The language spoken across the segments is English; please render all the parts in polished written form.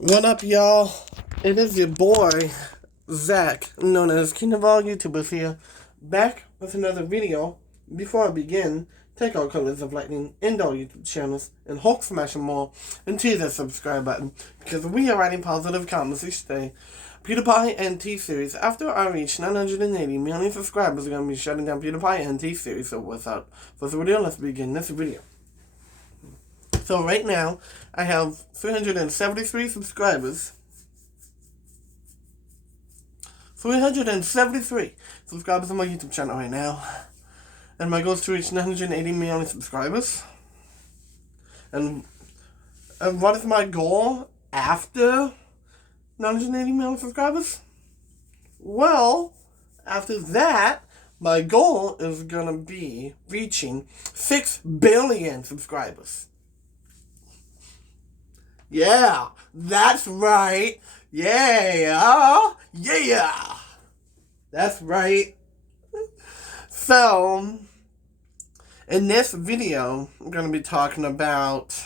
What up, y'all? It is your boy, Zach, known as King of all YouTubers here, back with another video. Before I begin, take all colors of lightning into all YouTube channels and Hulk smash them all into the subscribe button, because we are writing positive comments each day. PewDiePie and T-Series, after I reach 980 million subscribers, are going to be shutting down PewDiePie and T-Series. So without further ado, let's begin this video. So right now, I have 373 subscribers. 373 subscribers on my YouTube channel right now. And my goal is to reach 980 million subscribers. And what is my goal after 980 million subscribers? Well, after that, my goal is gonna be reaching 6 billion subscribers. Yeah, that's right. Yeah. That's right. So, in this video, I'm going to be talking about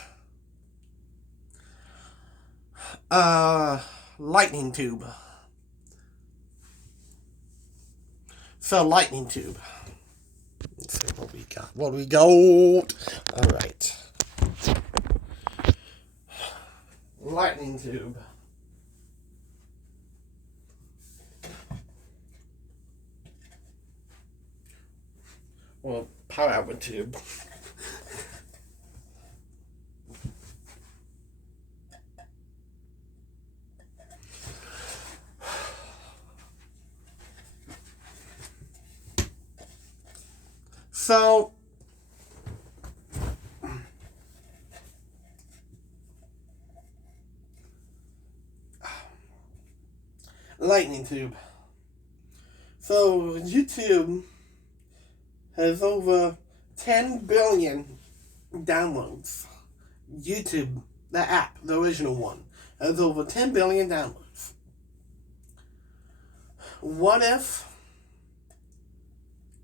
LightningTube. So, LightningTube. Let's see what we got. What we got? Alright. LightningTube. Well, PowerTube. So, LightningTube. So, YouTube has over 10 billion downloads. YouTube, the app, the original one, has over 10 billion downloads. What if,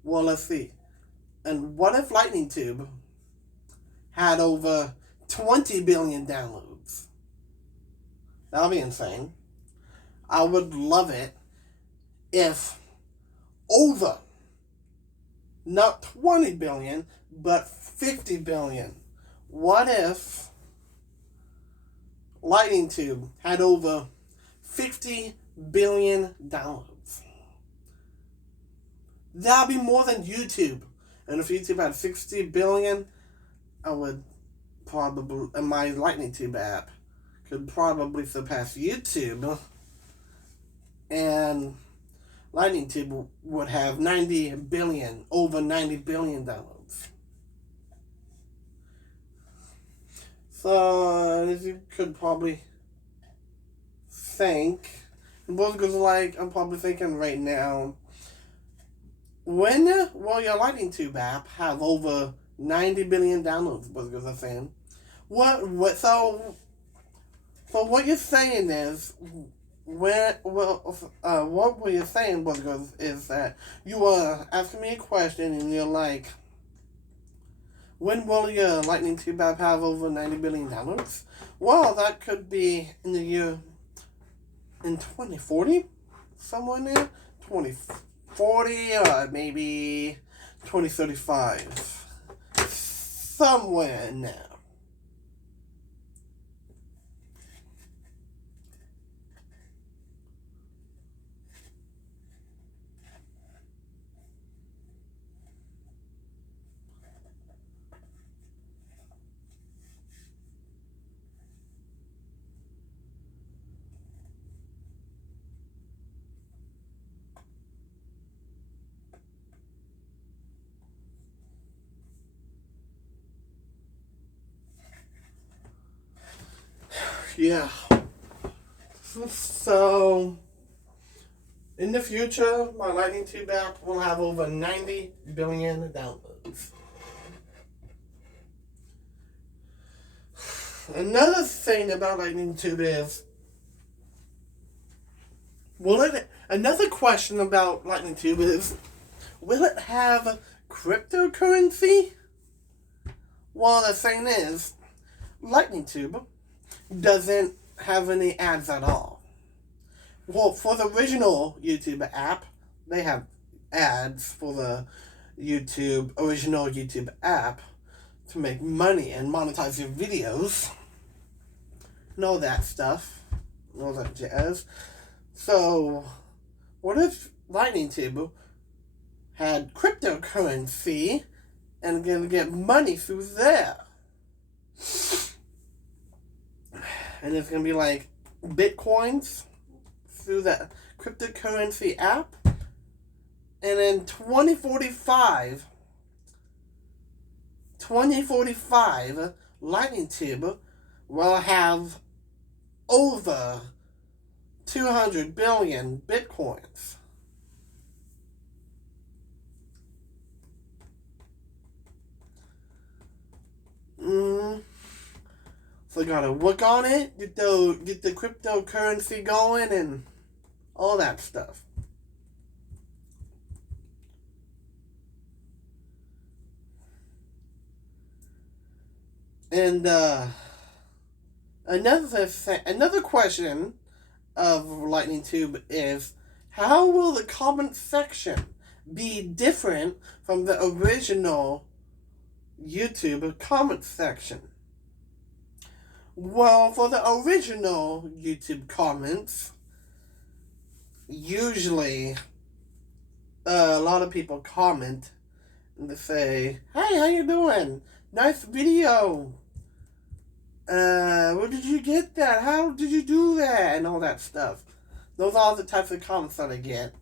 well, let's see. And what if LightningTube had over 20 billion downloads? That would be insane. I would love it if over, not 20 billion, but 50 billion. What if LightningTube had over 50 billion downloads? That would be more than YouTube. And if YouTube had 60 billion, I would probably, and my LightningTube app could probably surpass YouTube. And LightningTube would have 90 billion, over 90 billion downloads. So, as you could probably think, because like I'm probably thinking right now, when will your LightningTube app have over 90 billion downloads? Because I'm saying, so what you're saying is, what were you saying was is that you were asking me a question and you're like, when will your LightningTube app have over 90 billion downloads? Well, that could be in the year, in 2040, somewhere near 2040 or maybe 2035, somewhere in there. Yeah. So, in the future, my LightningTube app will have over 90 billion downloads. Another thing about LightningTube is, another question about LightningTube is, will it have cryptocurrency? Well, the thing is, LightningTube doesn't have any ads at all. Well, for the original YouTube app, they have ads for the original YouTube app to make money and monetize your videos and all that stuff, and all that jazz. So, what if LightningTube had cryptocurrency and gonna get money through there? And it's gonna be like bitcoins through that cryptocurrency app. And in 2045, LightningTube will have over 200 billion bitcoins. So gotta work on it, get the cryptocurrency going and all that stuff. And another question of LightningTube is, how will the comment section be different from the original YouTube comment section? Well, for the original YouTube comments, usually a lot of people comment and they say, "Hey, how you doing? Nice video. Where did you get that? How did you do that?" And all that stuff. Those are all the types of comments that I get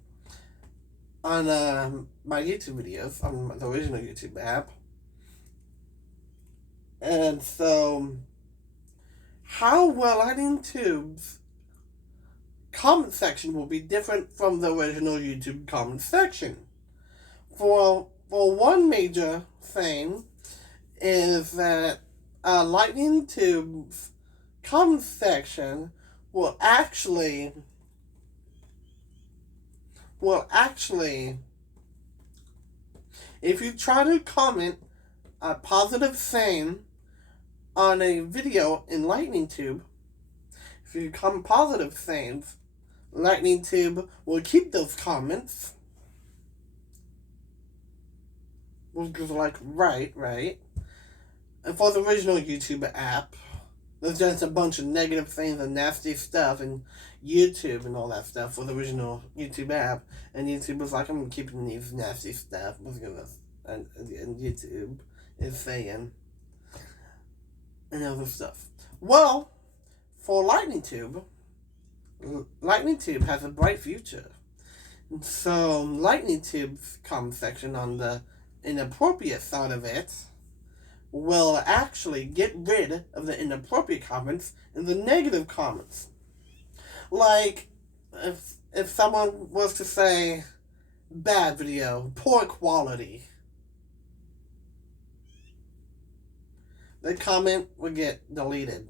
on my YouTube videos, on the original YouTube app. And so, how will LightningTube's comment section will be different from the original YouTube comment section? For one major thing is that LightningTube's comment section will actually, if you try to comment a positive thing on a video in LightningTube, if you comment positive things, LightningTube will keep those comments. We'll go like, right. And for the original YouTube app, there's just a bunch of negative things and nasty stuff in YouTube and all that stuff for the original YouTube app. And YouTube was like, I'm keeping these nasty stuff. And YouTube is saying, and other stuff. Well, for LightningTube has a bright future. So LightningTube's comment section on the inappropriate side of it will actually get rid of the inappropriate comments and the negative comments. Like, if someone was to say, bad video, poor quality, the comment would get deleted.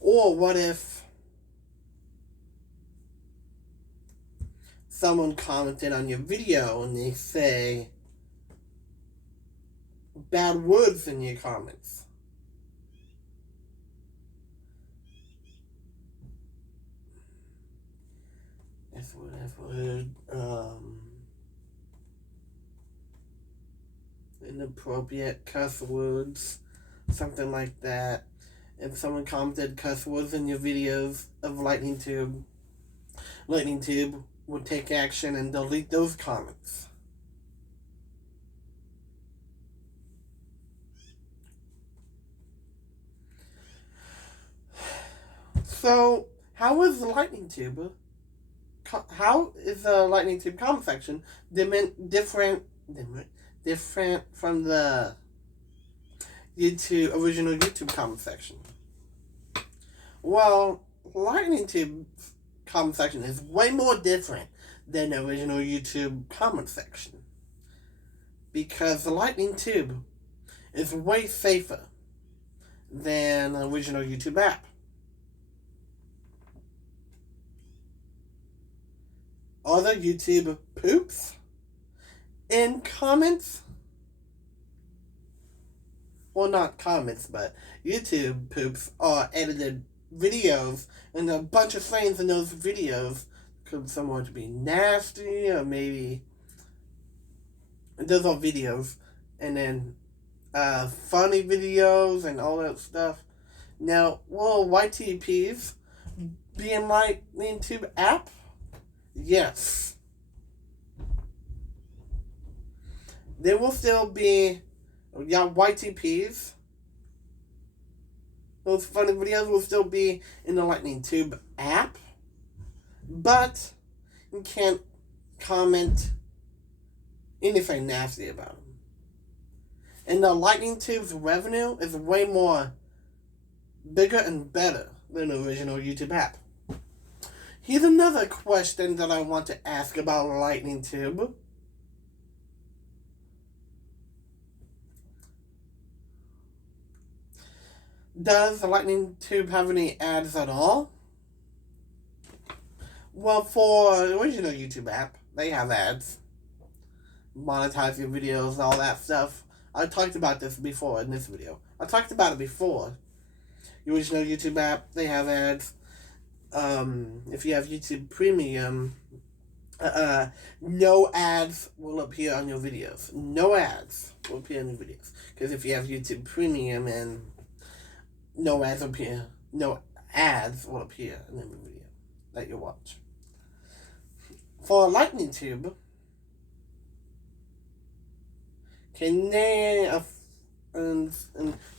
Or what if someone commented on your video and they say bad words in your comments? F word, inappropriate curse words, something like that. If someone commented curse words in your videos of LightningTube would take action and delete those comments. So, how is the LightningTube comment section different from the original YouTube comment section? Well, LightningTube's comment section is way more different than the original YouTube comment section, because the LightningTube is way safer than the original YouTube app. Other YouTube poops in comments? well, not comments, but YouTube poops are edited videos, and a bunch of things in those videos could someone to be nasty, or maybe those are videos, and then funny videos and all that stuff. Now, will YTPs be in LightningTube app? Yes. There will still be YTPs. Those funny videos will still be in the LightningTube app, but you can't comment anything nasty about them. And the LightningTube's revenue is way more bigger and better than the original YouTube app. Here's another question that I want to ask about LightningTube. Does the LightningTube have any ads at all? Well, for the original YouTube app, they have ads. Monetize your videos, all that stuff. I talked about this before in this video. I talked about it before. The original YouTube app, they have ads. If you have YouTube Premium, no ads will appear on your videos. No ads will appear on your videos. Because if you have YouTube Premium, and no ads will appear in every video that you watch. For LightningTube,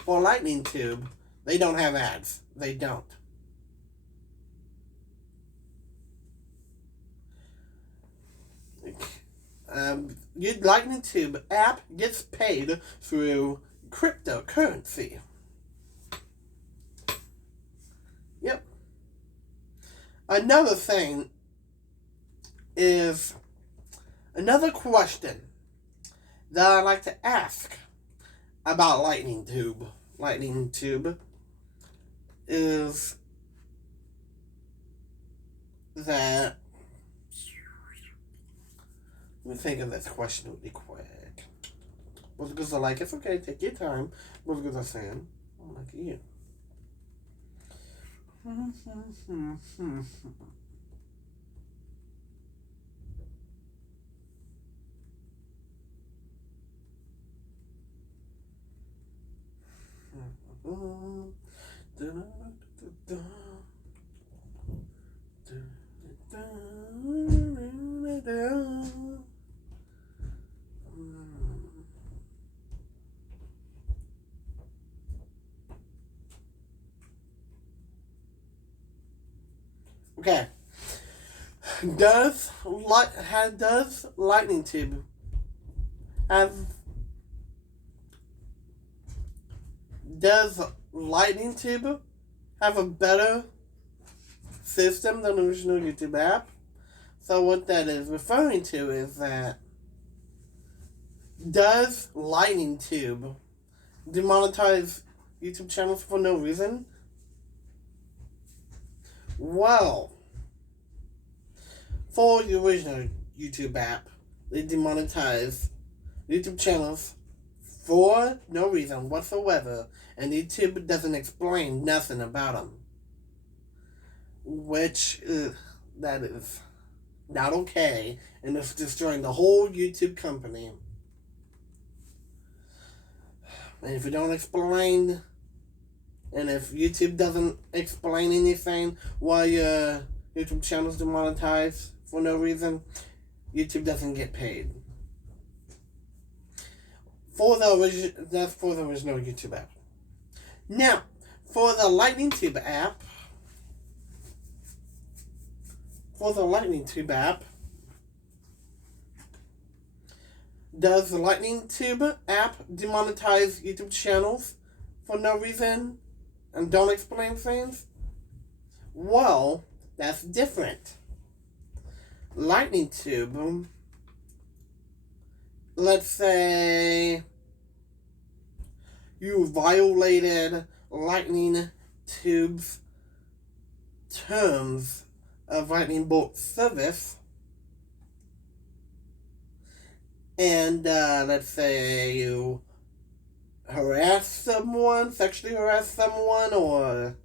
for LightningTube, they don't have ads. They don't. Your LightningTube app gets paid through cryptocurrency. Yep. Another thing is another question that I like to ask about LightningTube is that, let me think of this question really quick. What's good? Like, it's okay, take your time. What's good? Saying, oh, look at you. Okay. Does LightningTube have a better system than the original YouTube app? So what that is referring to is that, does LightningTube demonetize YouTube channels for no reason? Well, for the original YouTube app, they demonetize YouTube channels for no reason whatsoever, and YouTube doesn't explain nothing about them. Which, that is not okay, and it's destroying the whole YouTube company. And if you don't explain, and if YouTube doesn't explain anything why your YouTube channel's demonetized for no reason, YouTube doesn't get paid. That's for the original YouTube app. Now, for the LightningTube app, does the LightningTube app demonetize YouTube channels for no reason and don't explain things? Well, that's different. LightningTube, let's say you violated LightningTube's terms of Lightning Bolt service, and let's say you harass someone, sexually harass someone, or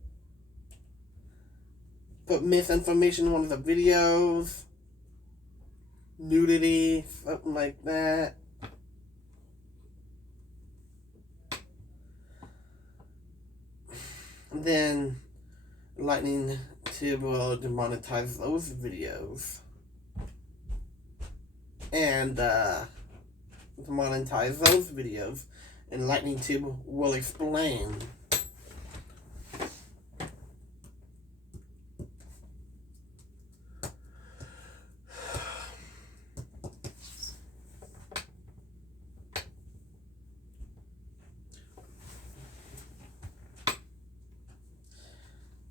put misinformation in one of the videos, nudity, something like that. Then LightningTube will demonetize those videos and demonetize those videos, and LightningTube will explain.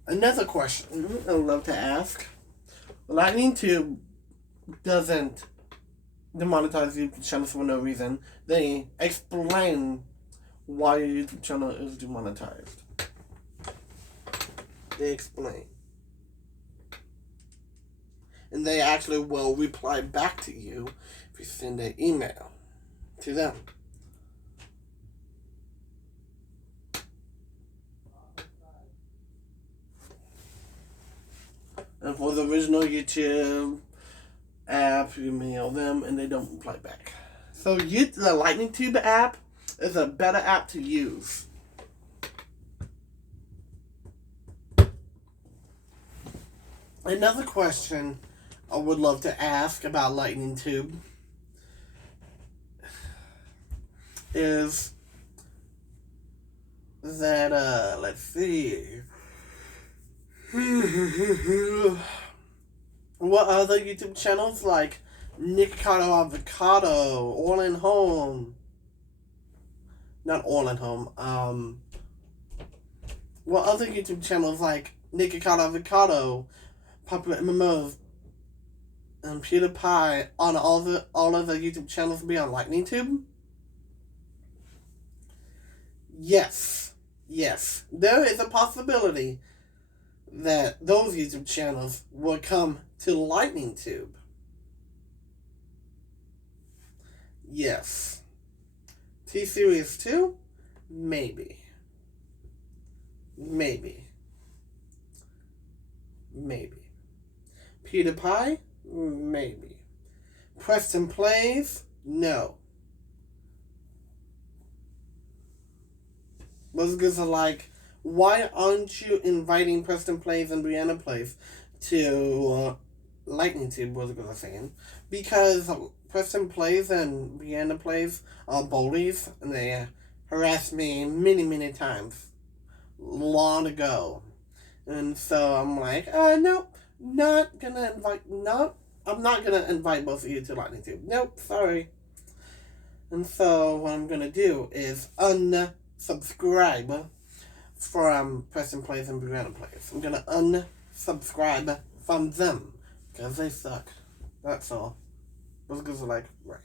Another question I'd love to ask. LightningTube doesn't demonetize YouTube channels for no reason. They explain why your YouTube channel is demonetized. They explain. And they actually will reply back to you if you send an email to them. And for the original YouTube app, you mail them and they don't reply back. So the LightningTube app is a better app to use. Another question I would love to ask about LightningTube is that, let's see. What other YouTube channels like Nikocado Avocado, All in Home? Not All in Home. What other YouTube channels like Nikocado Avocado, Popular MMOs, and PewDiePie on all of the YouTube channels be on LightningTube? Yes. There is a possibility that those YouTube channels will come to LightningTube. Yes. T-Series 2? Maybe. PewDiePie? Maybe. Preston Plays? No. Those guys are like, why aren't you inviting Preston Plays and Brianna Plays to LightningTube, was I saying? Because Preston Plays and Brianna Plays are bullies, and they harassed me many times long ago. And so I'm like, nope, I'm not gonna invite both of you to LightningTube. Nope, sorry. And so what I'm gonna do is unsubscribe from Preston Plays and Brianna Plays. I'm gonna unsubscribe from them because they suck. That's all. Those guys are like, right.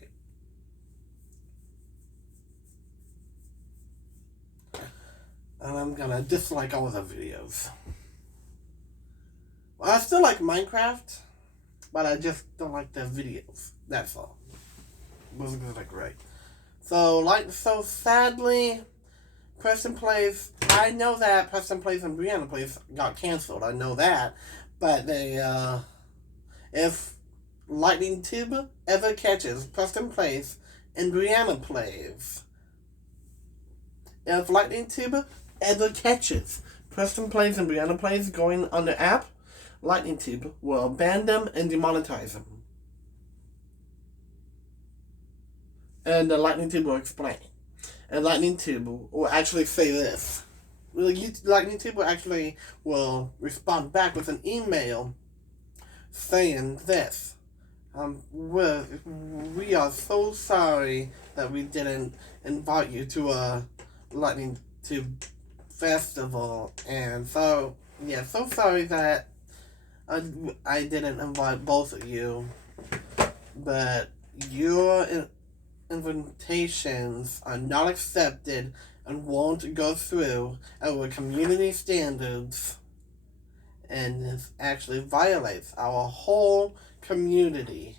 And I'm gonna dislike all of the videos. Well, I still like Minecraft, but I just don't like the videos. That's all. Those guys are like, right. So sadly, Preston Plays, I know that Preston Plays and Brianna Plays got canceled. I know that. But they, if LightningTube ever catches Preston Plays and Brianna Plays, if LightningTube ever catches Preston Plays and Brianna Plays going on the app, LightningTube will ban them and demonetize them. And LightningTube will explain. And LightningTube will actually say this. LightningTube will respond back with an email saying this. We are so sorry that we didn't invite you to a LightningTube festival. And so sorry that I didn't invite both of you. But your invitations are not accepted and won't go through our community standards, and this actually violates our whole community.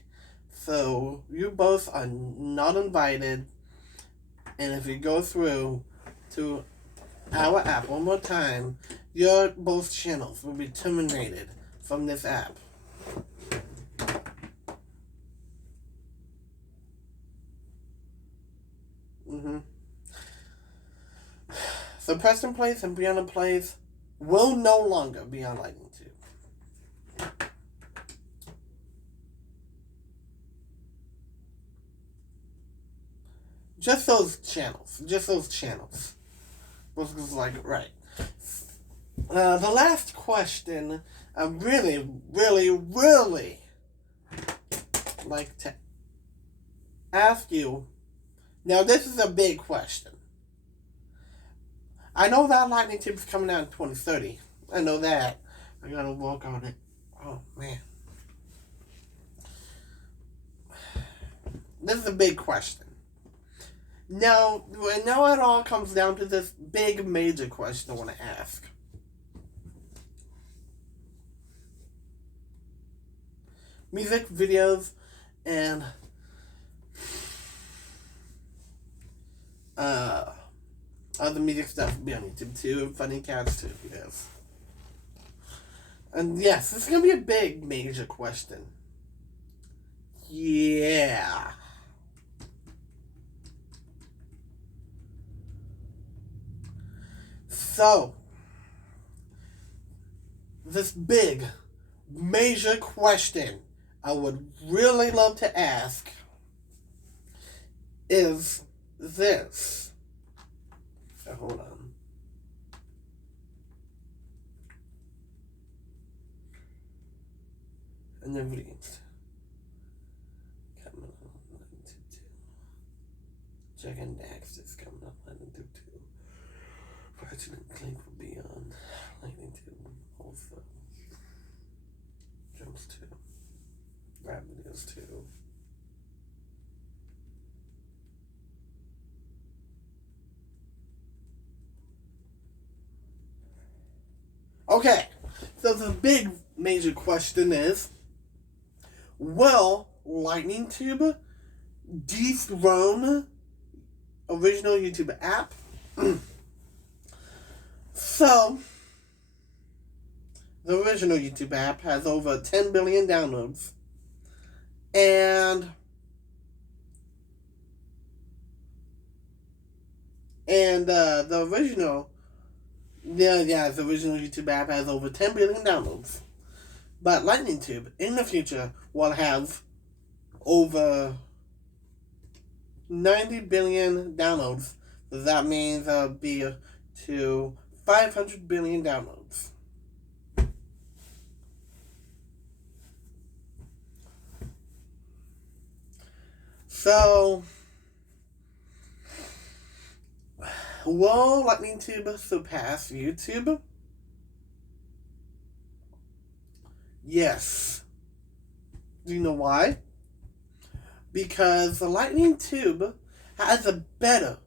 So you both are not invited, and if you go through, to our app one more time, your both channels will be terminated from this app. So Preston Plays and Brianna Plays will no longer be on LightningTube. Just those channels. Was like, right. The last question I really like to ask you. Now, this is a big question. I know that LightningTube is coming out in 2030. I know that. I gotta work on it. Oh, man. This is a big question. Now it all comes down to this big, major question I want to ask. Music videos and other music stuff will be on YouTube too, and funny cats too, yes. And yes, this is gonna be a big, major question. Yeah. So, this big, major question I would really love to ask is this. Hold on. And then reads. Coming on LightningTube 2. Checking next is coming up LightningTube 2. Fortunate link will be on LightningTube also. Jumps 2. Rap videos 2. Okay, so the big major question is, will LightningTube dethrone original YouTube app? So, the original YouTube app has over 10 billion downloads, and the original YouTube app has over 10 billion downloads. But LightningTube in the future will have over 90 billion downloads. So that means there'll be to 500 billion downloads. So, will LightningTube surpass YouTube? Yes. Do you know why? Because the LightningTube has a better,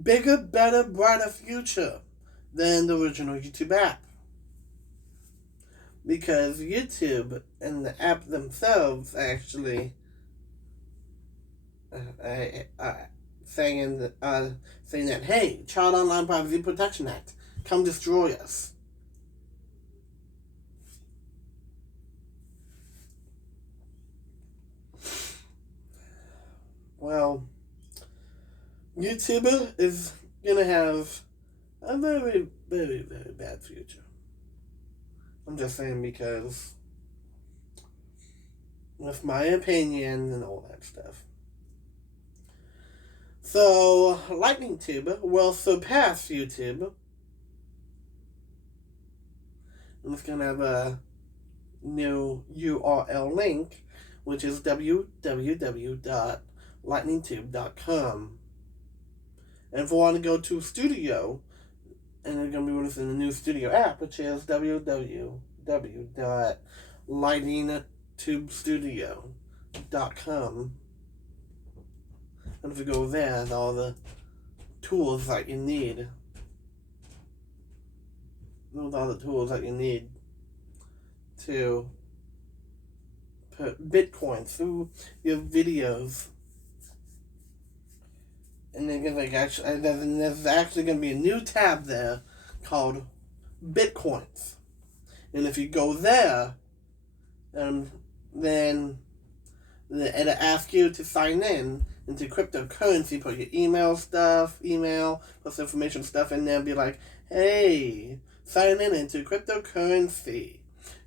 bigger, better, brighter future than the original YouTube app. Because YouTube and the app themselves actually saying that, hey, Child Online Privacy Protection Act, come destroy us. Well, YouTube is gonna have a very, very, very bad future. I'm just saying because with my opinion and all that stuff. So, LightningTube will surpass YouTube. I'm just gonna have a new URL link, which is www.lightningtube.com. And if you want to go to Studio, and they're going to be releasing the new Studio app, which is www.lightningtubestudio.com. And if you go there, there's all the tools that you need. Those are all the tools that you need to put Bitcoin through your videos and then like actually, there's actually going to be a new tab there called Bitcoins. And if you go there, then it'll ask you to sign in into cryptocurrency, put your email, plus information stuff in there, and be like, hey, sign in into cryptocurrency.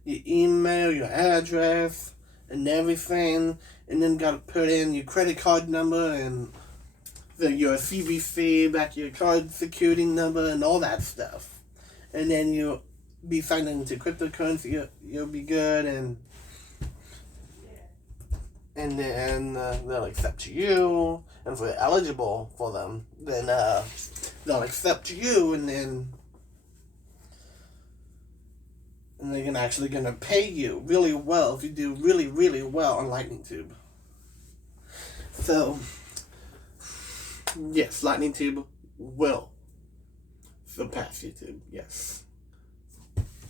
Your email, your address, and everything, and then gotta put in your credit card number and your CVC, back your card security number, and all that stuff. And then you'll be signed into cryptocurrency, you'll be good, and then they'll accept you, and if you're eligible for them, then they'll accept you, and they're actually gonna pay you really well if you do really, really well on LightningTube. So, yes, LightningTube will surpass YouTube, yes.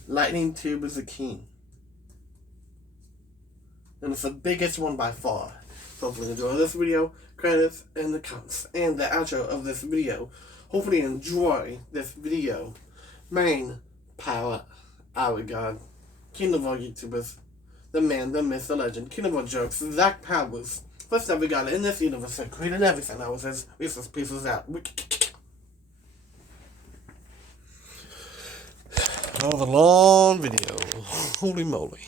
LightningTube is the king. And it's the biggest one by far. So hopefully you enjoy this video, credits, and the comments, and the outro of this video. Hopefully you enjoy this video. Main power, our God, king of all YouTubers, the man, the myth, the legend, king of all jokes, Zach Powers. First time we got it in this universe that created everything. I was his resource pieces out. That was a long video. Holy moly.